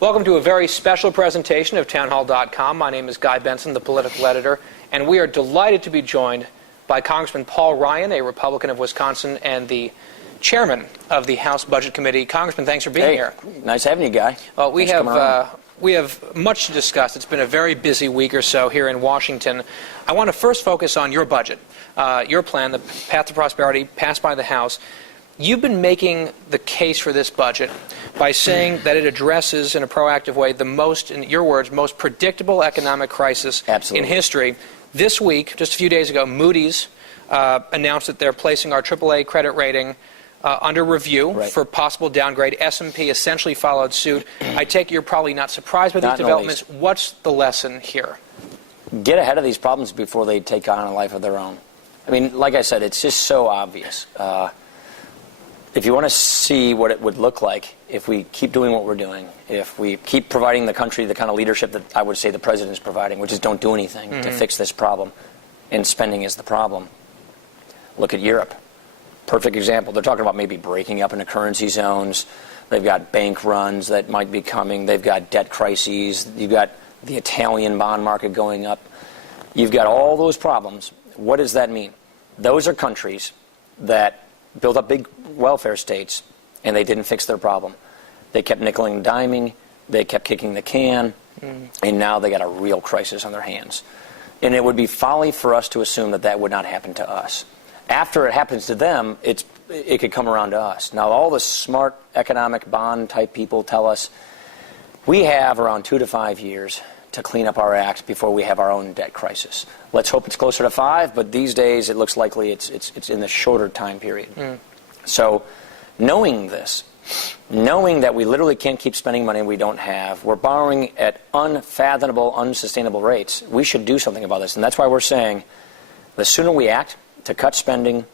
Welcome to a very special presentation of townhall.com. My name is Guy Benson, the political editor, and we are delighted to be joined by Congressman Paul Ryan, a Republican of Wisconsin and the chairman of the House Budget Committee. Congressman, thanks for being here. Nice having you, Guy. Well, we have much to discuss. It's been a very busy week or so here in Washington. I want to first focus on your budget, your plan, the Path to Prosperity, passed by the House. You've been making the case for this budget by saying that it addresses in a proactive way the most, in your words, most predictable economic crisis in history. This week, just a few days ago, Moody's announced that they're placing our AAA credit rating under review for possible downgrade. S&P essentially followed suit. I take it you're probably not surprised by these developments. What's the lesson here? Get ahead of these problems before they take on a life of their own. I mean, like I said, it's just so obvious. If you want to see what it would look like if we keep doing what we're doing, if we keep providing the country the kind of leadership that I would say the president is providing, which is don't do anything to fix this problem, and spending is the problem. Look at Europe. Perfect example. They're talking about maybe breaking up into currency zones. They've got bank runs that might be coming. They've got debt crises. You've got the Italian bond market going up. You've got all those problems. What does that mean? Those are countries that built up big welfare states, and they didn't fix their problem. They kept nickeling and diming. They kept kicking the can, and now they got a real crisis on their hands. And it would be folly for us to assume that that would not happen to us. After it happens to them, it could come around to us. Now, all the smart economic bond-type people tell us we have around 2 to 5 years to clean up our act before we have our own debt crisis. Let's hope it's closer to 5, but these days it looks likely it's in the shorter time period. So knowing this, knowing that we literally can't keep spending money we don't have, we're borrowing at unfathomable, unsustainable rates, we should do something about this. And that's why we're saying the sooner we act to cut spending,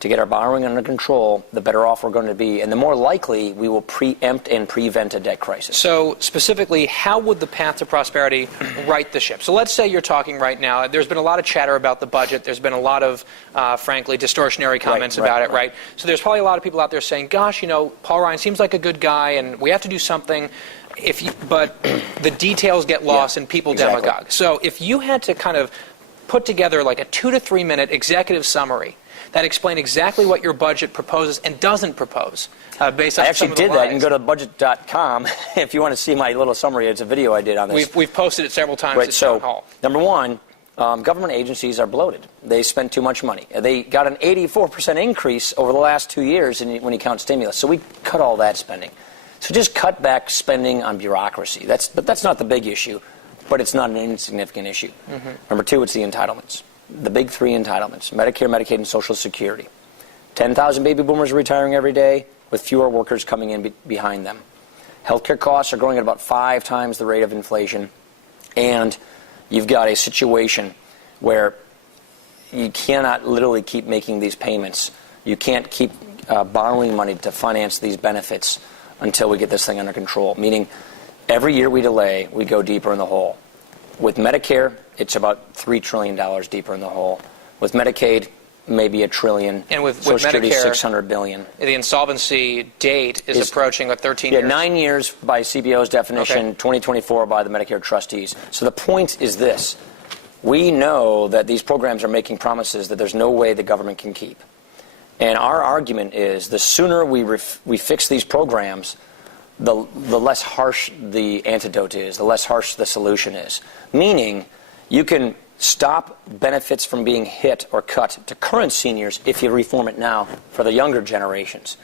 to get our borrowing under control, the better off we're going to be, and the more likely we will preempt and prevent a debt crisis. So specifically, how would the Path to Prosperity right the ship? So let's say you're talking right now. There's been a lot of chatter about the budget. There's been a lot of, frankly, distortionary comments about it, right? So there's probably a lot of people out there saying, gosh, you know, Paul Ryan seems like a good guy, and we have to do something. But the details get lost and people demagogue. So if you had to kind of put together like a 2 to 3 minute executive summary that explain exactly what your budget proposes and doesn't propose based on I actually did that. You can go to budget.com if you want to see my little summary. It's a video I did on this. We've posted it several times at Town Hall. Number one, government agencies are bloated. They spend too much money. They got an 84% increase over the last 2 years when you count stimulus. So we cut all that spending. So just cut back spending on bureaucracy. But that's not the big issue, but it's not an insignificant issue. Number two, it's the entitlements. The big 3 entitlements: Medicare, Medicaid, and Social Security. 10,000 baby boomers are retiring every day with fewer workers coming in behind them. Healthcare costs are growing at about 5 times the rate of inflation. And you've got a situation where you cannot literally keep making these payments. You can't keep borrowing money to finance these benefits until we get this thing under control. Meaning, every year we delay, we go deeper in the hole. With Medicare, it's about $3 trillion deeper in the hole. With Medicaid, maybe $1 trillion. And with Security, Medicare, $600 billion. The insolvency date is approaching 13 years. 9 years by CBO's definition, 2024 by the Medicare trustees. So the point is this. We know that these programs are making promises that there's no way the government can keep. And our argument is the sooner we fix these programs, the less harsh the antidote is, the less harsh the solution is. Meaning, you can stop benefits from being hit or cut to current seniors if you reform it now for the younger generations.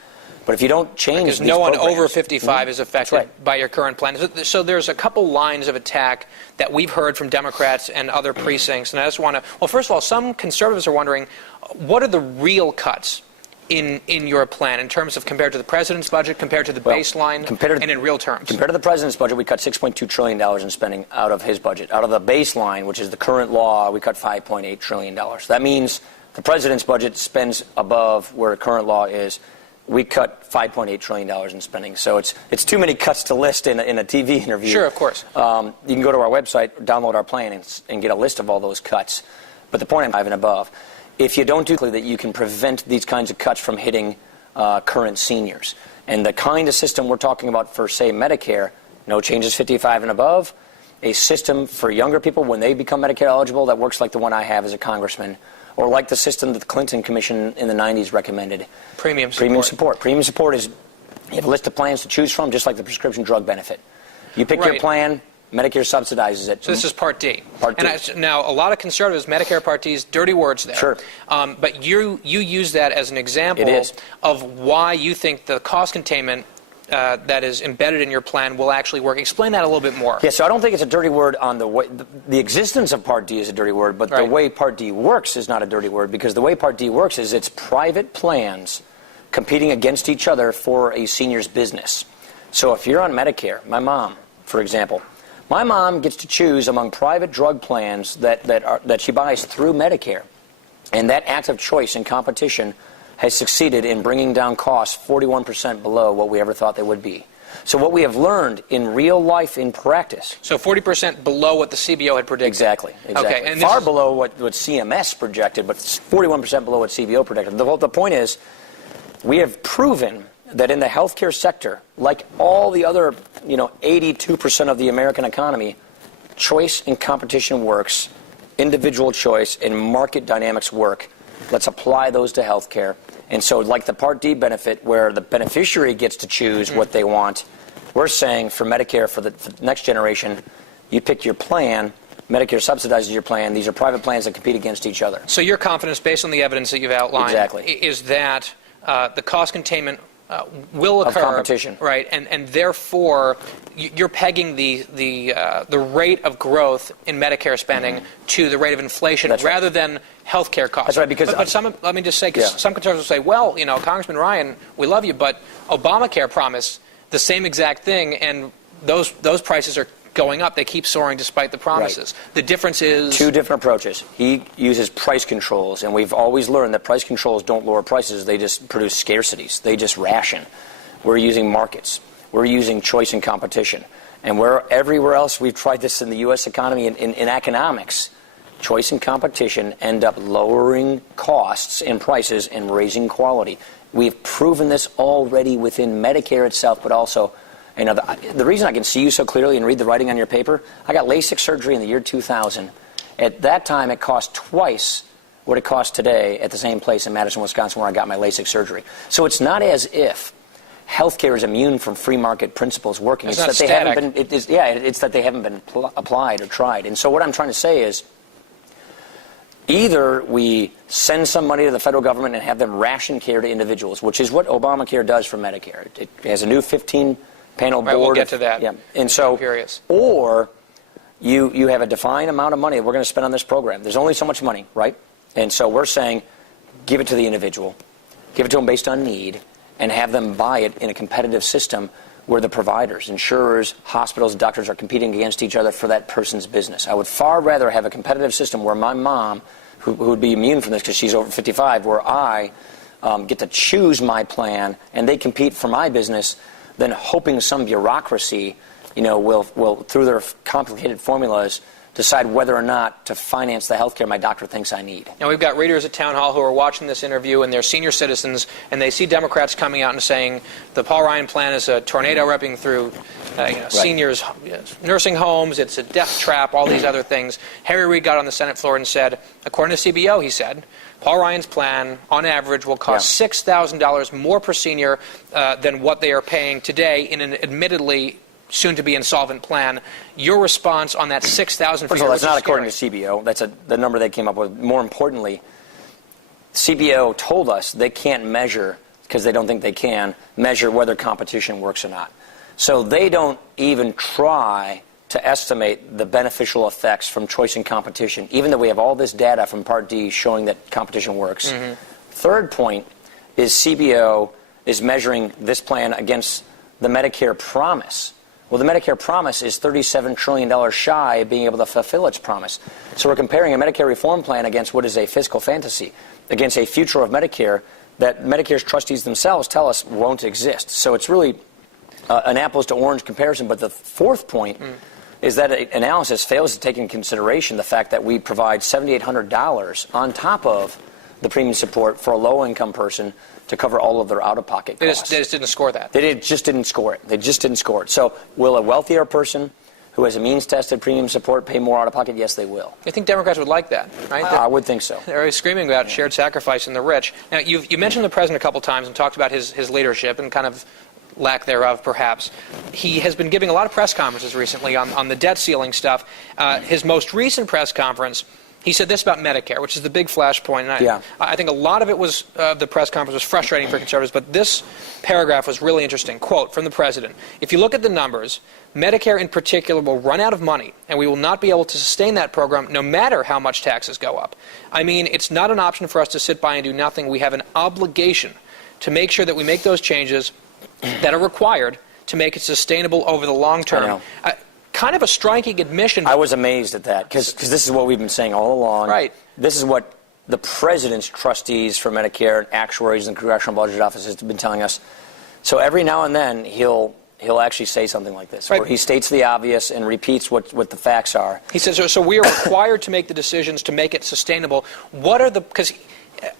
But if you don't change because these no one programs, over 55 is affected by your current plan. So there's a couple lines of attack that we've heard from Democrats and other precincts. And I just want to, well, first of all, some conservatives are wondering, what are the real cuts in your plan in terms of compared to the president's budget, compared to the baseline, and in real terms? Compared to the president's budget, we cut $6.2 trillion in spending out of his budget. Out of the baseline, which is the current law, we cut $5.8 trillion. That means the president's budget spends above where the current law is. We cut $5.8 trillion in spending. So it's too many cuts to list in a TV interview. Sure, of course. You can go to our website, download our plan, and get a list of all those cuts. But the point I'm 5 and above. If you don't do that, you can prevent these kinds of cuts from hitting current seniors. And the kind of system we're talking about for, say, Medicare no changes 55 and above, a system for younger people when they become Medicare eligible that works like the one I have as a congressman, or like the system that the Clinton Commission in the 90s recommended. Premium support. Premium support. Premium support is, you have a list of plans to choose from, just like the prescription drug benefit. You pick your plan, Medicare subsidizes it. So this is Part D. Part D. And now, a lot of conservatives, Medicare Part D's dirty words there. Sure. But you use that as an example of why you think the cost containment that is embedded in your plan will actually work. Explain that a little bit more. Yeah, so I don't think it's a dirty word on the way. The existence of Part D is a dirty word, but the way Part D works is not a dirty word, because the way Part D works is it's private plans competing against each other for a senior's business. So if you're on Medicare, my mom, for example, my mom gets to choose among private drug plans that she buys through Medicare. And that act of choice and competition has succeeded in bringing down costs 41% below what we ever thought they would be. So what we have learned in real life, in practice. So 40% below what the CBO had predicted. Exactly. Okay, and far below what CMS projected, but 41% below what CBO projected. The point is, we have proven that in the healthcare sector, like all the other, 82% of the American economy, choice and competition works, individual choice and market dynamics work. Let's apply those to healthcare. And so, like the Part D benefit, where the beneficiary gets to choose what they want, we're saying for Medicare, for the next generation, you pick your plan, Medicare subsidizes your plan. These are private plans that compete against each other. So your confidence, based on the evidence that you've outlined, is that the cost containment will occur, of competition, right? And therefore, you're pegging the rate of growth in Medicare spending to the rate of inflation rather than healthcare costs. That's right. Because but some, let me just say, some conservatives will say, well, Congressman Ryan, we love you, but Obamacare promised the same exact thing, and those prices are going up. They keep soaring despite the promises. The difference is... Two different approaches. He uses price controls, and we've always learned that price controls don't lower prices. They just produce scarcities. They just ration. We're using markets. We're using choice and competition. And everywhere else we've tried this in the U.S. economy, in economics, choice and competition end up lowering costs and prices and raising quality. We've proven this already within Medicare itself, but also... the reason I can see you so clearly and read the writing on your paper, I got LASIK surgery in the year 2000. At that time, it cost twice what it costs today at the same place in Madison, Wisconsin, where I got my LASIK surgery. So it's not as if healthcare is immune from free market principles working. It's that they haven't been. It's that they haven't been applied or tried. And so what I'm trying to say is, either we send some money to the federal government and have them ration care to individuals, which is what Obamacare does for Medicare. It has a new 15-panel board. We'll get to that. Yeah. And so, I'm curious. Or you have a defined amount of money that we're going to spend on this program. There's only so much money, right? And so we're saying, give it to the individual, give it to them based on need, and have them buy it in a competitive system where the providers, insurers, hospitals, doctors are competing against each other for that person's business. I would far rather have a competitive system where my mom, who would be immune from this because she's over 55, where I get to choose my plan and they compete for my business, than hoping some bureaucracy, will through their complicated formulas decide whether or not to finance the health care my doctor thinks I need. Now, we've got readers at Town Hall who are watching this interview, and they're senior citizens, and they see Democrats coming out and saying the Paul Ryan plan is a tornado ripping through seniors' nursing homes, it's a death trap, all these other things. Harry Reid got on the Senate floor and said, according to CBO, he said, Paul Ryan's plan, on average, will cost $6,000 more per senior than what they are paying today in an admittedly soon-to-be insolvent plan. Your response on that $6,000 figure? First of all, that's not according to CBO. That's the number they came up with. More importantly, CBO told us they can't measure, because they don't think they can, measure whether competition works or not. So they don't even try to estimate the beneficial effects from choice and competition, even though we have all this data from Part D showing that competition works. Third point is CBO is measuring this plan against the Medicare promise. Well, the Medicare promise is $37 trillion shy of being able to fulfill its promise. So we're comparing a Medicare reform plan against what is a fiscal fantasy, against a future of Medicare that Medicare's trustees themselves tell us won't exist. So it's really an apples to orange comparison. But the fourth point is that analysis fails to take into consideration the fact that we provide $7,800 on top of the premium support for a low-income person to cover all of their out-of-pocket costs. They just didn't score that. Just didn't score it. They just didn't score it. So will a wealthier person who has a means-tested premium support pay more out-of-pocket? Yes, they will. I think Democrats would like that, right? I would think so. They're always screaming about shared sacrifice in the rich. Now, you mentioned the president a couple times and talked about his leadership and kind of lack thereof, perhaps. He has been giving a lot of press conferences recently on the debt ceiling stuff. His most recent press conference, he said this about Medicare, which is the big flashpoint. And I think a lot of it was, the press conference was frustrating for conservatives, but this paragraph was really interesting. Quote from the president: "If you look at the numbers, Medicare in particular will run out of money, and we will not be able to sustain that program no matter how much taxes go up. I mean, it's not an option for us to sit by and do nothing. We have an obligation to make sure that we make those changes that are required to make it sustainable over the long term." Kind of a striking admission. I was amazed at that because this is what we've been saying all along. Right. This is what the president's trustees for Medicare and actuaries and Congressional Budget Office have been telling us. So every now and then he'll actually say something like this, where he states the obvious and repeats what the facts are. He says, so we are required to make the decisions to make it sustainable. What are the, because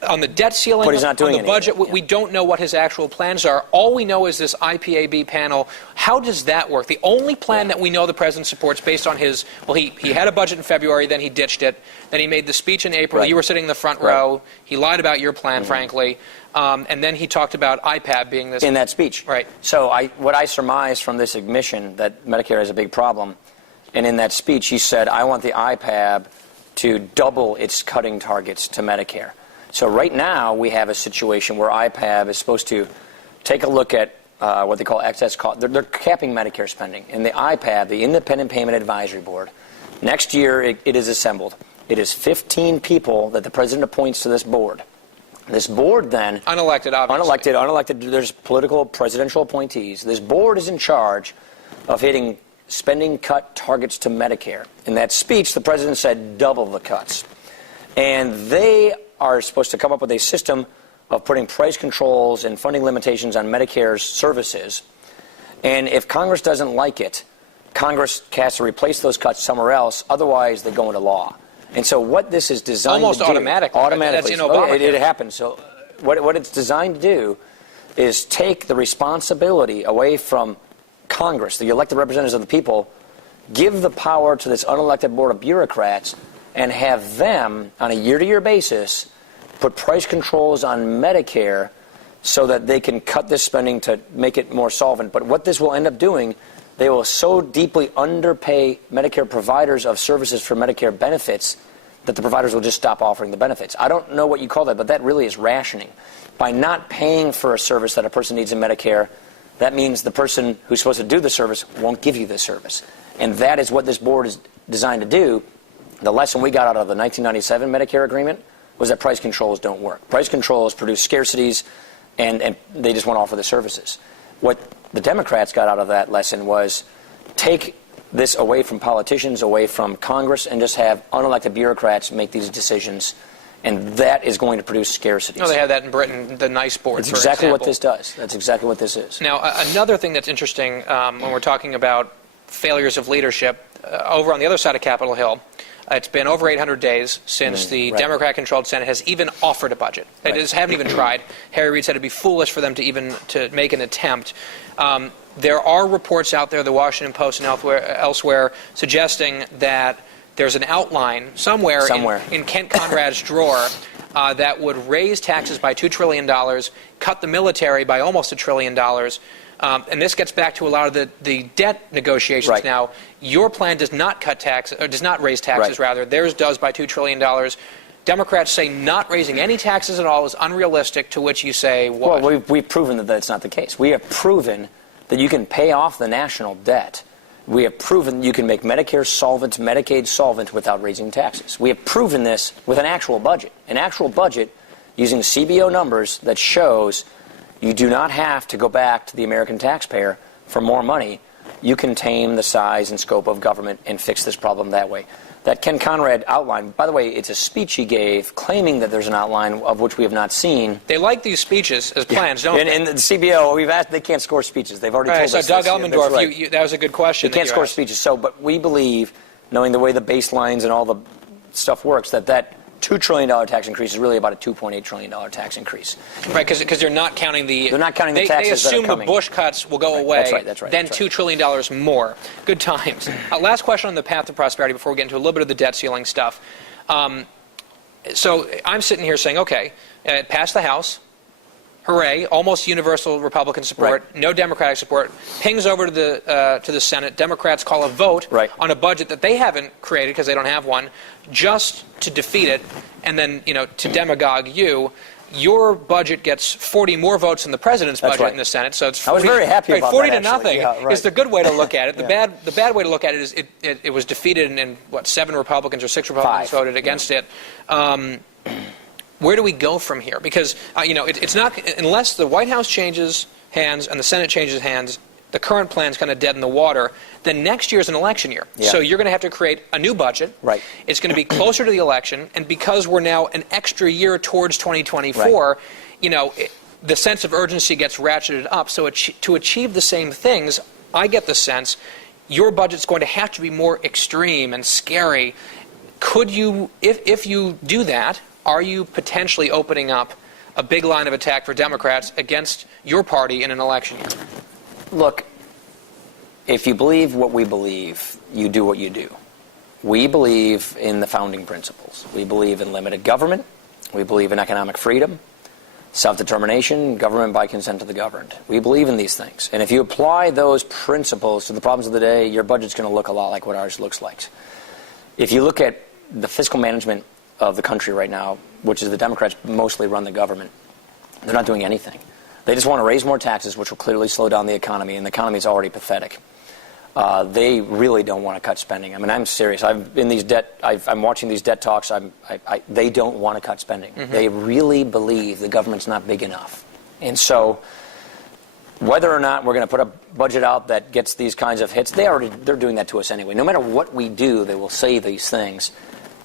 on the debt ceiling, but he's not doing on the budget, we don't know what his actual plans are. All we know is this IPAB panel. How does that work? The only plan that we know the president supports based on his, well, he had a budget in February, then he ditched it. Then he made the speech in April. Right. You were sitting in the front row. He lied about your plan, frankly. And then he talked about IPAB being this. In that speech. Right. So what I surmise from this admission that Medicare has a big problem, and in that speech he said, I want the IPAB to double its cutting targets to Medicare. So right now we have a situation where IPAB is supposed to take a look at what they call excess cost. They're capping Medicare spending. And the IPAB, the Independent Payment Advisory Board, next year it is assembled. It is 15 people that the president appoints to this board. This board then... Unelected, obviously. Unelected. There's political presidential appointees. This board is in charge of hitting spending cut targets to Medicare. In that speech, the president said double the cuts. And they are supposed to come up with a system of putting price controls and funding limitations on Medicare's services. And if Congress doesn't like it, Congress has to replace those cuts somewhere else. Otherwise, they go into law. And so what this is designed almost to do... automatically. That's in Obamacare. It happens. So what it's designed to do is take the responsibility away from Congress, the elected representatives of the people, give the power to this unelected board of bureaucrats, and have them, on a year-to-year basis, put price controls on Medicare so that they can cut this spending to make it more solvent. But what this will end up doing, they will so deeply underpay Medicare providers of services for Medicare benefits that the providers will just stop offering the benefits. I don't know what you call that, but that really is rationing. By not paying for a service that a person needs in Medicare, that means the person who's supposed to do the service won't give you the service. And that is what this board is designed to do. The lesson we got out of the 1997 Medicare agreement was that price controls don't work. Price controls produce scarcities, and they just won't offer the services. What the Democrats got out of that lesson was take this away from politicians, away from Congress, and just have unelected bureaucrats make these decisions. And that is going to produce scarcities. No, they have that in Britain, the NICE board, That's for exactly example. what this does. That's exactly what this is. Now, another thing that's interesting when we're talking about failures of leadership, over on the other side of Capitol Hill, it's been over 800 days since the Democrat-controlled Senate has even offered a budget. They just haven't even tried. Harry Reid said it'd be foolish for them to even to make an attempt. There are reports out there, the Washington Post and elsewhere, suggesting that there's an outline somewhere. In Kent Conrad's drawer that would raise taxes by $2 trillion, cut the military by almost $1 trillion. And this gets back to a lot of the debt negotiations now. Your plan does not cut taxes, or does not raise taxes, rather. Theirs does by $2 trillion. Democrats say not raising any taxes at all is unrealistic, to which you say what? Well, we've proven that that's not the case. We have proven that you can pay off the national debt. We have proven you can make Medicare solvent, Medicaid solvent without raising taxes. We have proven this with an actual budget. An actual budget using CBO numbers that shows you do not have to go back to the American taxpayer for more money. You can tame the size and scope of government and fix this problem that way. That Ken Conrad outline, by the way, it's a speech he gave claiming that there's an outline of which we have not seen. They like these speeches as plans, don't they? And the CBO, we've asked, they can't score speeches. They've already told us this. So Doug Elmendorf, right. that was a good question. They can't score speeches. So, but we believe, knowing the way the baselines and all the stuff works, that $2 trillion tax increase is really about a $2.8 trillion tax increase. Right, because they're not counting the... They're not counting the taxes They assume that are coming. the Bush cuts will go away, then $2 trillion more. Good times. Last question on the path to prosperity before we get into a little bit of the debt ceiling stuff. So I'm sitting here saying, okay, it passed the House. Hooray, almost universal Republican support, no Democratic support, pings over to the Senate. Democrats call a vote on a budget that they haven't created because they don't have one, just to defeat it, and then, to demagogue you. Your budget gets 40 more votes than the president's budget in the Senate, so it's 40, I was very happy about 40 that, to nothing is the good way to look at it. The bad way to look at it is it was defeated, and 7 Republicans or 6 Republicans voted against it. Where do we go from here? Because it's not, unless the White House changes hands and the Senate changes hands, the current plan's kind of dead in the water. Then next year's an election year, so you're going to have to create a new budget. It's going to be closer to the election, and because we're now an extra year towards 2024, the sense of urgency gets ratcheted up. So to achieve the same things, I get the sense your budget's going to have to be more extreme and scary. Could you, if you do that? Are you potentially opening up a big line of attack for Democrats against your party in an election year? Look, if you believe what we believe, you do what you do. We believe in the founding principles. We believe in limited government. We believe in economic freedom, self-determination, government by consent of the governed. We believe in these things. And if you apply those principles to the problems of the day, your budget's going to look a lot like what ours looks like. If you look at the fiscal management of the country right now, which is the Democrats mostly run the government, they're not doing anything. They just want to raise more taxes, which will clearly slow down the economy, and the economy is already pathetic. They really don't want to cut spending. I mean, I'm serious. I'm watching these debt talks. They don't want to cut spending. They really believe the government's not big enough. And so whether or not we're going to put a budget out that gets these kinds of hits, they're doing that to us anyway. No matter what we do, they will say these things.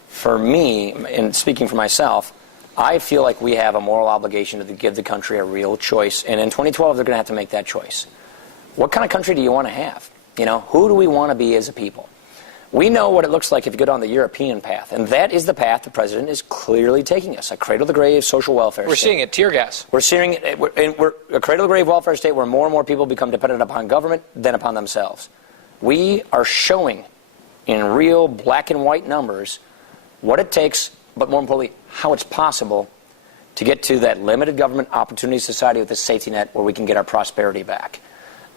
For me, and speaking for myself, I feel like we have a moral obligation to give the country a real choice. And in 2012, they're going to have to make that choice. What kind of country do you want to have? Who do we want to be as a people? We know what it looks like if you go down the European path. And that is the path the president is clearly taking us. A cradle-to-grave social welfare state. We're seeing it, tear gas. We're seeing it. We're a cradle-to-grave welfare state where more and more people become dependent upon government than upon themselves. We are showing in real black and white numbers what it takes, but more importantly, how it's possible to get to that limited government opportunity society with a safety net where we can get our prosperity back.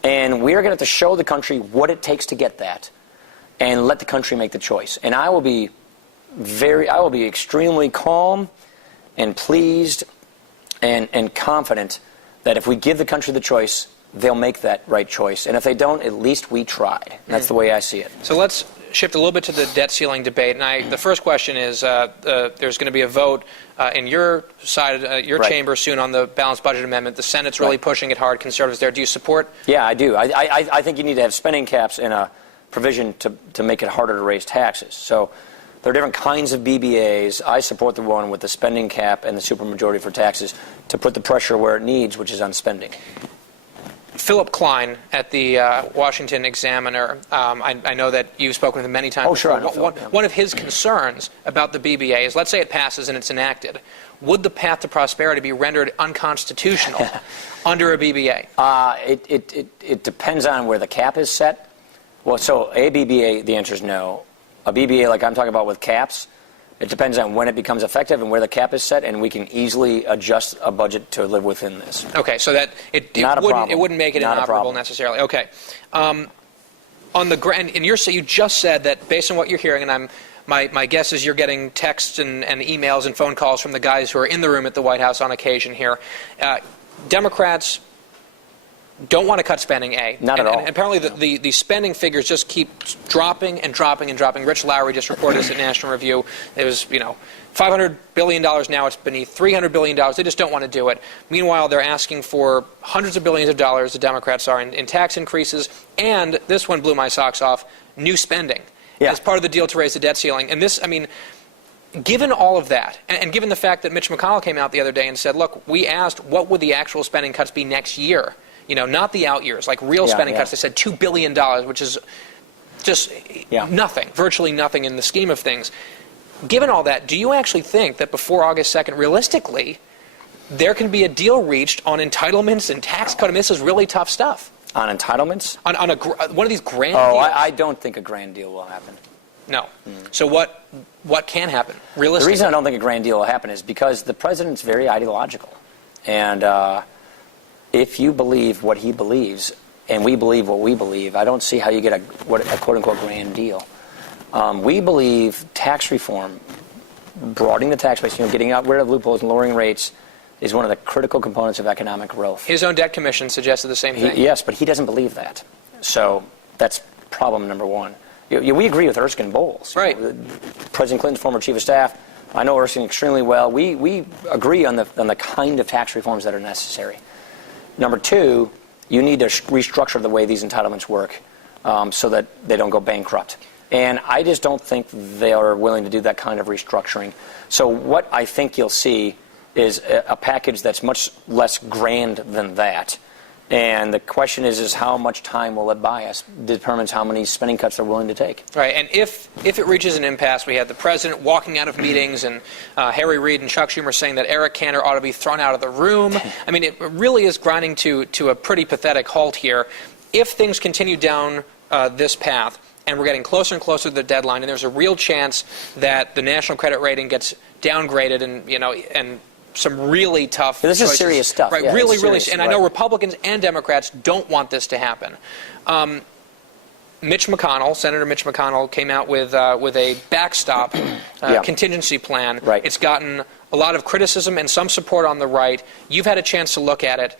And we are going to have to show the country what it takes to get that and let the country make the choice. And I will be extremely calm and pleased and confident that if we give the country the choice, they'll make that right choice. And if they don't, at least we tried. That's the way I see it. So let's shift a little bit to the debt ceiling debate. And the first question is, there's going to be a vote in your side, your chamber soon on the balanced budget amendment. The Senate's really pushing it hard. Conservatives there. Do you support? Yeah, I do. I think you need to have spending caps and a provision to make it harder to raise taxes. So there are different kinds of BBAs. I support the one with the spending cap and the supermajority for taxes to put the pressure where it needs, which is on spending. Philip Klein at the Washington Examiner, I know that you've spoken with him many times. Oh, sure. I know Philip, yeah. One of his concerns about the BBA is, let's say it passes and it's enacted, would the path to prosperity be rendered unconstitutional under a BBA? It depends on where the cap is set. Well, so a BBA, the answer is no. A BBA like I'm talking about with caps, it depends on when it becomes effective and where the cap is set, and we can easily adjust a budget to live within this. Okay, so that it wouldn't make it inoperable necessarily. Okay. On the and you just said that based on what you're hearing, and my guess is you're getting texts and emails and phone calls from the guys who are in the room at the White House on occasion here. Democrats don't want to cut spending, Not at all. And apparently the spending figures just keep dropping and dropping and dropping. Rich Lowry just reported this at National Review. It was, $500 billion now. It's beneath $300 billion. They just don't want to do it. Meanwhile, they're asking for hundreds of billions of dollars, the Democrats are, in tax increases. And this one blew my socks off, new spending as part of the deal to raise the debt ceiling. And this, given all of that, and given the fact that Mitch McConnell came out the other day and said, look, we asked what would the actual spending cuts be next year, not the out years, like real spending cuts. They said $2 billion, which is just nothing, virtually nothing in the scheme of things. Given all that, do you actually think that before August 2nd, realistically, there can be a deal reached on entitlements and tax cut? I mean, this is really tough stuff. On entitlements? On one of these grand Oh, deals? I don't think a grand deal will happen. No. So what can happen, realistically? The reason I don't think a grand deal will happen is because the president's very ideological. And if you believe what he believes, and we believe what we believe, I don't see how you get a quote-unquote grand deal. We believe tax reform, broadening the tax base, getting rid of loopholes and lowering rates, is one of the critical components of economic growth. His own debt commission suggested the same thing. Yes, but he doesn't believe that. So that's problem number one. We agree with Erskine Bowles. Right. President Clinton's former chief of staff. I know Erskine extremely well. We agree on the kind of tax reforms that are necessary. Number two, you need to restructure the way these entitlements work so that they don't go bankrupt. And I just don't think they are willing to do that kind of restructuring. So what I think you'll see is a package that's much less grand than that. And the question is how much time will it buy us determines how many spending cuts they're willing to take. Right, and if it reaches an impasse, we have the president walking out of meetings and Harry Reid and Chuck Schumer saying that Eric Cantor ought to be thrown out of the room. I mean, it really is grinding to a pretty pathetic halt here. If things continue down this path, and we're getting closer and closer to the deadline, and there's a real chance that the national credit rating gets downgraded and some really tough This choices. is serious stuff. Right, Yeah, really, it's really. serious, And I know Republicans and Democrats don't want this to happen. Mitch McConnell, Senator Mitch McConnell, came out with a backstop contingency plan. Right. It's gotten a lot of criticism and some support on the right. You've had a chance to look at it.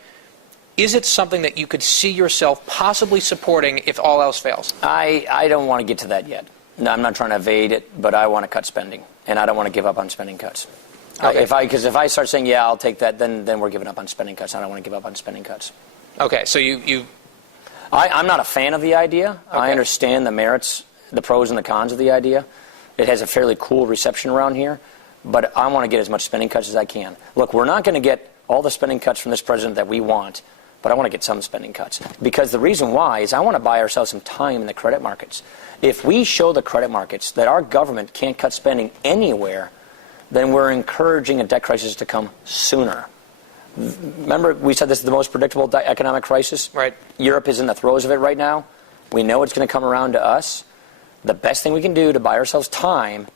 Is it something that you could see yourself possibly supporting if all else fails? I don't want to get to that yet. No, I'm not trying to evade it, but I want to cut spending, and I don't want to give up on spending cuts. Okay. Because if I start saying, yeah, I'll take that, then we're giving up on spending cuts. I don't want to give up on spending cuts. Okay, so you I'm not a fan of the idea. Okay. I understand the merits, the pros and the cons of the idea. It has a fairly cool reception around here, but I want to get as much spending cuts as I can. Look, we're not going to get all the spending cuts from this president that we want, but I want to get some spending cuts. Because the reason why is I want to buy ourselves some time in the credit markets. If we show the credit markets that our government can't cut spending anywhere, then we're encouraging a debt crisis to come sooner. Remember, we said this is the most predictable economic crisis? Right. Europe is in the throes of it right now. We know it's going to come around to us. The best thing we can do to buy ourselves time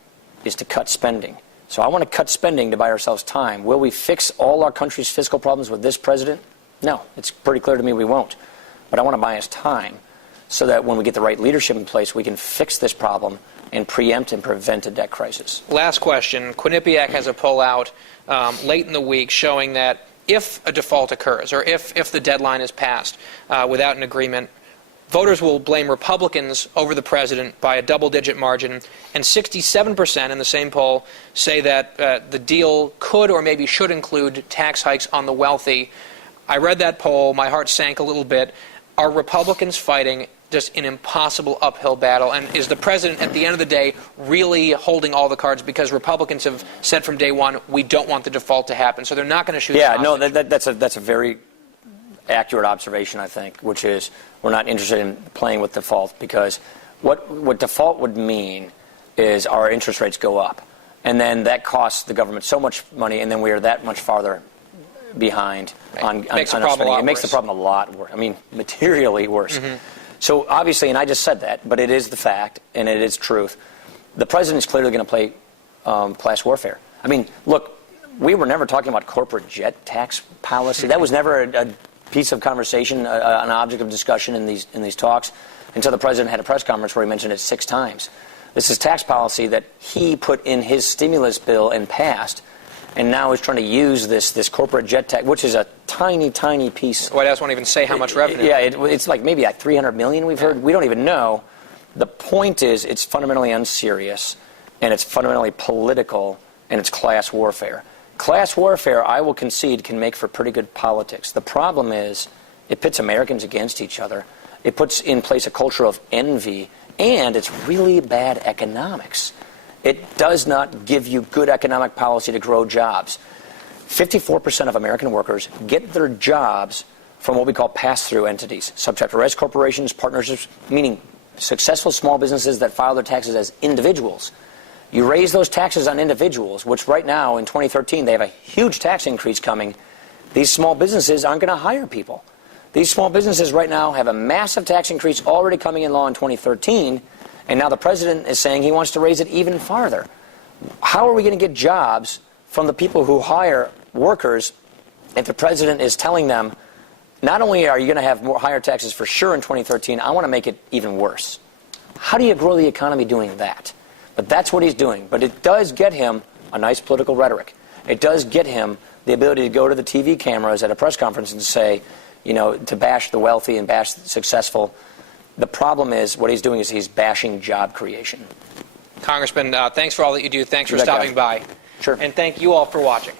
is to cut spending. So I want to cut spending to buy ourselves time. Will we fix all our country's fiscal problems with this president? No. It's pretty clear to me we won't. But I want to buy us time so that when we get the right leadership in place, we can fix this problem and preempt and prevent a debt crisis. Last question. Quinnipiac has a poll out late in the week showing that if a default occurs or if the deadline is passed without an agreement, voters will blame Republicans over the president by a double-digit margin, and 67% in the same poll say that the deal could or maybe should include tax hikes on the wealthy. I read that poll. My heart sank a little bit. Are Republicans fighting just an impossible uphill battle? And is the president, at the end of the day, really holding all the cards? Because Republicans have said from day one, we don't want the default to happen. So they're not going to shoot Yeah, the no, hostage. that's a very accurate observation, I think, which is we're not interested in playing with default because what default would mean is our interest rates go up. And then that costs the government so much money, and then we are that much farther behind on Makes the our problem a spending. lot It makes the worse. problem a lot worse. I mean, materially worse. So obviously, and I just said that, but it is the fact, and it is truth. The president is clearly going to play class warfare. I mean, look, we were never talking about corporate jet tax policy. That was never a piece of conversation, an object of discussion in these talks, until the president had a press conference where he mentioned it 6 times. This is tax policy that he put in his stimulus bill and passed, and now is trying to use this corporate jet tax, which is a tiny, tiny piece. The White House won't even say how much revenue. Yeah, it's like maybe like $300 million we've heard. We don't even know. The point is it's fundamentally unserious, and it's fundamentally political, and it's class warfare. Class warfare, I will concede, can make for pretty good politics. The problem is it pits Americans against each other. It puts in place a culture of envy, and it's really bad economics. It does not give you good economic policy to grow jobs. 54% of American workers get their jobs from what we call pass-through entities, subchapter S corporations, partnerships, meaning successful small businesses that file their taxes as individuals. You raise those taxes on individuals, which right now in 2013 they have a huge tax increase coming. These small businesses aren't going to hire people. These small businesses right now have a massive tax increase already coming in law in 2013, and now the president is saying he wants to raise it even farther. How are we going to get jobs from the people who hire workers if the president is telling them, not only are you going to have more higher taxes for sure in 2013, I want to make it even worse? How do you grow the economy doing that? But that's what he's doing. But it does get him a nice political rhetoric. It does get him the ability to go to the TV cameras at a press conference and say, you know, to bash the wealthy and bash the successful. The problem is what he's doing is he's bashing job creation. Congressman, thanks for all that you do. Thanks for stopping by. Sure. And thank you all for watching.